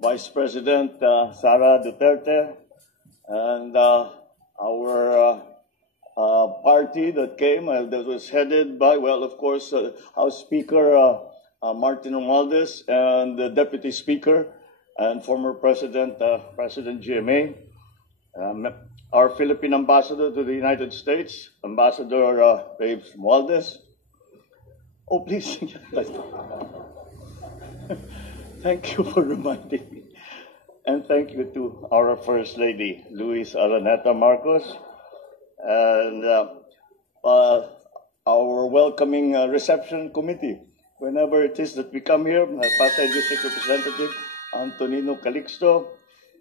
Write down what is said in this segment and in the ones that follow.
Vice President Sara Duterte, and our party that came, that was headed by, well, of course, House Speaker Martin Romualdez, and the Deputy Speaker and former President, President GMA, our Philippine Ambassador to the United States, Ambassador Babes Romualdez. Oh, please. Thank you for reminding me. And thank you to our First Lady, Luis Araneta Marcos, and our welcoming reception committee. Whenever it is that we come here, Pasay District Representative Antonino Calixto,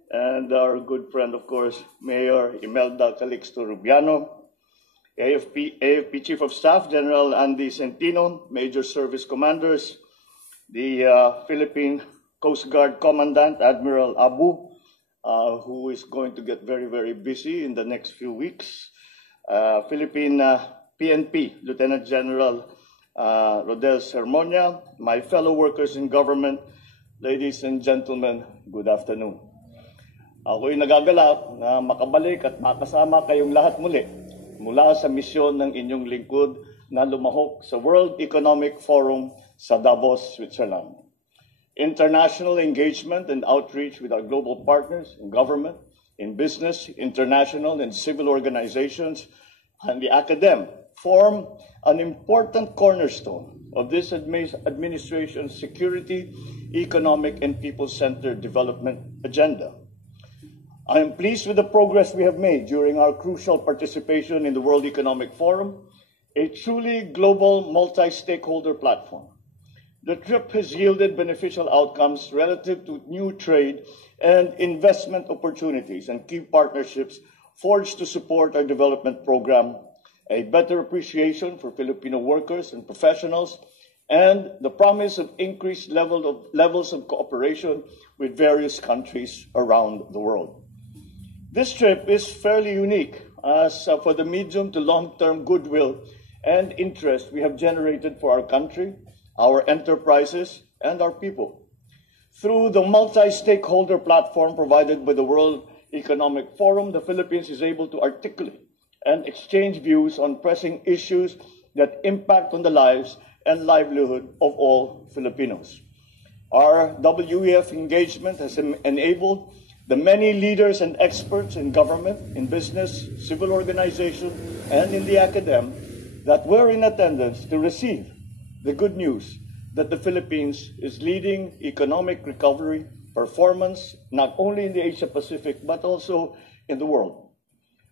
and our good friend, of course, Mayor Imelda Calixto Rubiano, AFP Chief of Staff General Andy Centino, Major Service Commanders, the Philippine Coast Guard Commandant Admiral Abu, who is going to get very, very busy in the next few weeks, Philippine PNP Lieutenant General Rodel Sermonia, my fellow workers in government, ladies and gentlemen, good afternoon. Ako'y nagagalak na makabalik at makasama kayong lahat muli mula sa misyon ng inyong lingkod na lumahok sa World Economic Forum sa Davos, Switzerland. International engagement and outreach with our global partners in government, in business, international and civil organizations, and the academe form an important cornerstone of this administration's security, economic, and people-centered development agenda. I am pleased with the progress we have made during our crucial participation in the World Economic Forum, a truly global multi-stakeholder platform. The trip has yielded beneficial outcomes relative to new trade and investment opportunities and key partnerships forged to support our development program, a better appreciation for Filipino workers and professionals, and the promise of increased levels of cooperation with various countries around the world. This trip is fairly unique as for the medium to long-term goodwill and interest we have generated for our country, our enterprises, and our people. Through the multi-stakeholder platform provided by the World Economic Forum, the Philippines is able to articulate and exchange views on pressing issues that impact on the lives and livelihood of all Filipinos. Our WEF engagement has enabled the many leaders and experts in government, in business, civil organization, and in the academe that were in attendance to receive the good news that the Philippines is leading economic recovery performance, not only in the Asia-Pacific, but also in the world.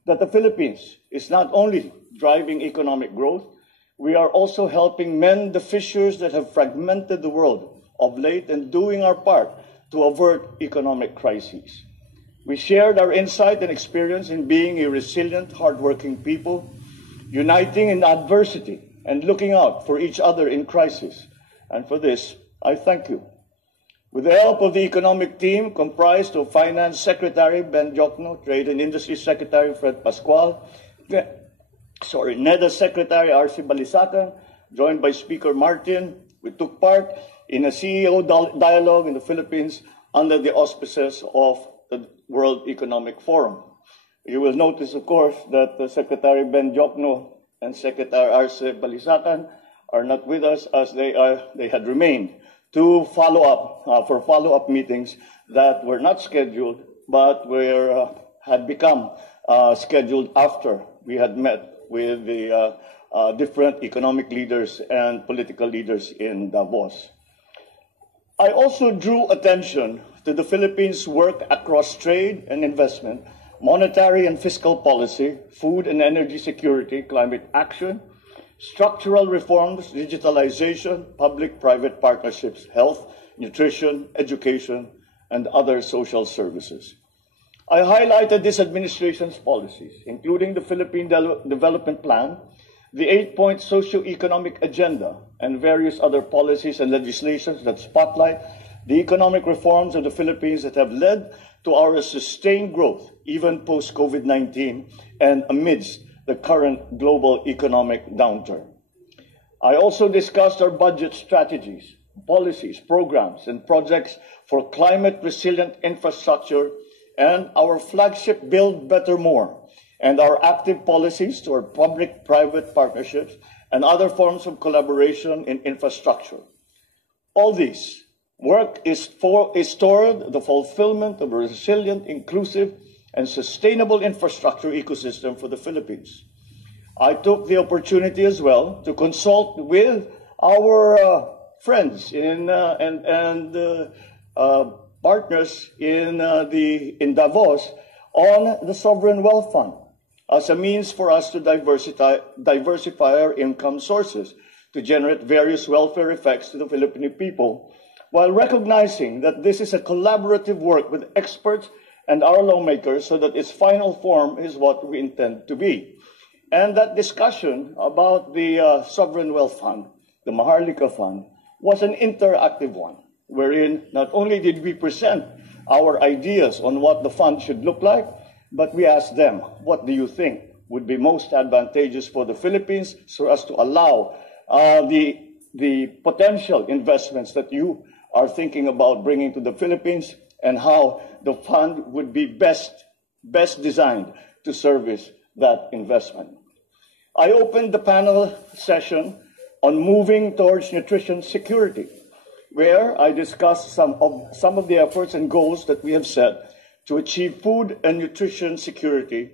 That the Philippines is not only driving economic growth, we are also helping mend the fissures that have fragmented the world of late and doing our part to avert economic crises. We shared our insight and experience in being a resilient, hardworking people, uniting in adversity and looking out for each other in crisis. And for this, I thank you. With the help of the economic team comprised of Finance Secretary Ben Jokno, Trade and Industry Secretary Fred Pascual, NEDA Secretary R.C. Balisacan, joined by Speaker Martin, we took part in a CEO dialogue in the Philippines under the auspices of the World Economic Forum. You will notice, of course, that Secretary Ben Jokno and Secretary R.C. Balisacan are not with us as they had remained to follow up for follow-up meetings that were not scheduled but had become scheduled after we had met with the different economic leaders and political leaders in Davos. I also drew attention to the Philippines' work across trade and investment, monetary and fiscal policy, food and energy security, climate action, structural reforms, digitalization, public-private partnerships, health, nutrition, education, and other social services. I highlighted this administration's policies, including the Philippine Development Plan, the 8-point socio-economic agenda, and various other policies and legislations that spotlight the economic reforms of the Philippines that have led to our sustained growth, even post-COVID-19 and amidst the current global economic downturn. I also discussed our budget strategies, policies, programs, and projects for climate-resilient infrastructure, and our flagship Build Better More, and our active policies toward public-private partnerships and other forms of collaboration in infrastructure. All this work is toward the fulfillment of a resilient, inclusive, and sustainable infrastructure ecosystem for the Philippines. I took the opportunity as well to consult with our friends and partners in Davos on the Sovereign Wealth Fund as a means for us to diversify our income sources to generate various welfare effects to the Filipino people, while recognizing that this is a collaborative work with experts and our lawmakers so that its final form is what we intend to be. And that discussion about the Sovereign Wealth Fund, the Maharlika Fund, was an interactive one, wherein not only did we present our ideas on what the fund should look like, but we asked them, what do you think would be most advantageous for the Philippines so as to allow the potential investments that you are thinking about bringing to the Philippines, and how the fund would be best designed to service that investment. I opened the panel session on moving towards nutrition security, where I discussed some of the efforts and goals that we have set to achieve food and nutrition security,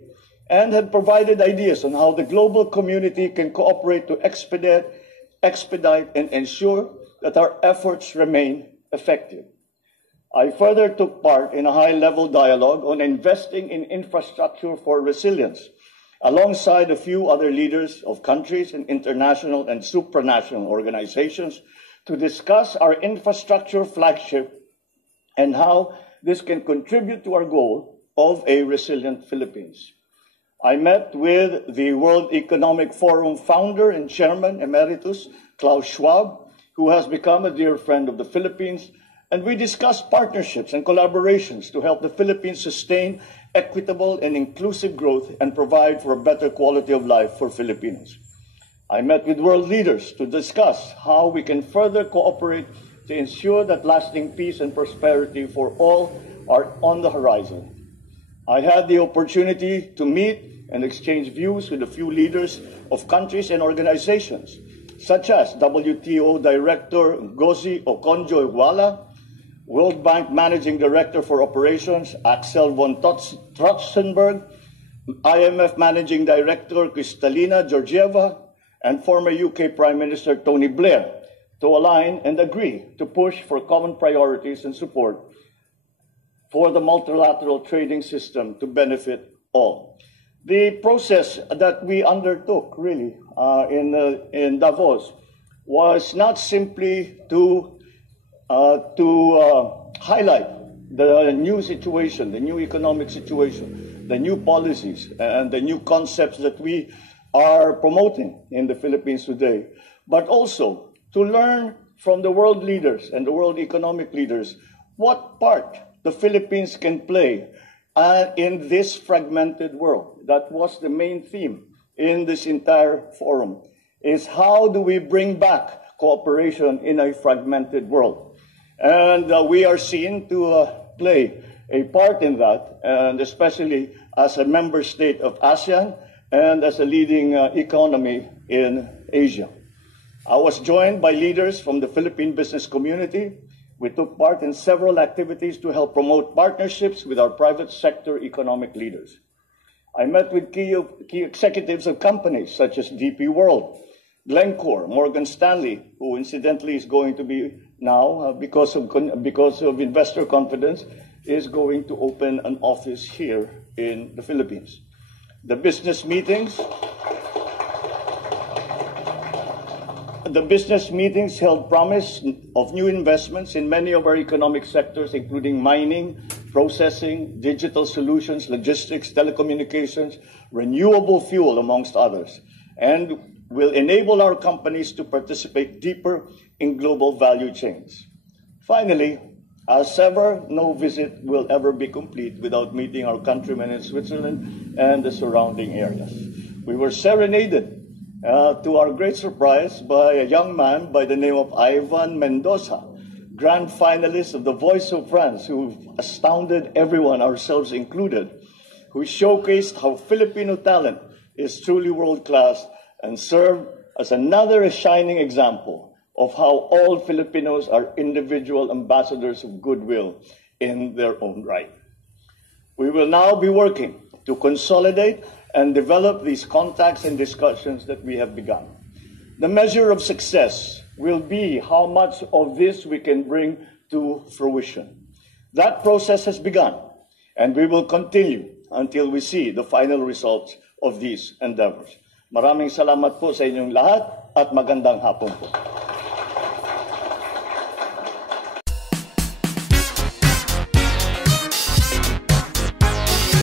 and had provided ideas on how the global community can cooperate to expedite and ensure that our efforts remain effective. I further took part in a high-level dialogue on investing in infrastructure for resilience, alongside a few other leaders of countries and international and supranational organizations, to discuss our infrastructure flagship and how this can contribute to our goal of a resilient Philippines. I met with the World Economic Forum founder and chairman emeritus, Klaus Schwab, who has become a dear friend of the Philippines, and we discussed partnerships and collaborations to help the Philippines sustain equitable and inclusive growth and provide for a better quality of life for Filipinos. I met with world leaders to discuss how we can further cooperate to ensure that lasting peace and prosperity for all are on the horizon. I had the opportunity to meet and exchange views with a few leaders of countries and organizations, such as WTO Director Ngozi Okonjo-Iweala, World Bank Managing Director for Operations Axel von Trotzenberg, IMF Managing Director Kristalina Georgieva, and former UK Prime Minister Tony Blair, to align and agree to push for common priorities and support for the multilateral trading system to benefit all. The process that we undertook really in Davos was not simply to highlight the new situation, the new economic situation, the new policies, and the new concepts that we are promoting in the Philippines today, but also to learn from the world leaders and the world economic leaders what part the Philippines can play in this fragmented world. That was the main theme in this entire forum, is how do we bring back cooperation in a fragmented world? And we are seen to play a part in that, and especially as a member state of ASEAN and as a leading economy in Asia. I was joined by leaders from the Philippine business community. We took part in several activities to help promote partnerships with our private sector economic leaders. I met with key executives of companies such as DP World, Glencore, Morgan Stanley, who incidentally is going to be now, because of investor confidence, is going to open an office here in the Philippines. The business meetings held promise of new investments in many of our economic sectors, including mining, processing, digital solutions, logistics, telecommunications, renewable fuel, amongst others, and will enable our companies to participate deeper in global value chains. Finally, as ever, no visit will ever be complete without meeting our countrymen in Switzerland and the surrounding areas. We were serenaded to our great surprise, by a young man by the name of Ivan Mendoza, grand finalist of The Voice of France, who astounded everyone, ourselves included, who showcased how Filipino talent is truly world-class and served as another shining example of how all Filipinos are individual ambassadors of goodwill in their own right. We will now be working to consolidate and develop these contacts and discussions that we have begun. The measure of success will be how much of this we can bring to fruition. That process has begun, and we will continue until we see the final results of these endeavors. Maraming salamat po sa inyong lahat at magandang hapon po.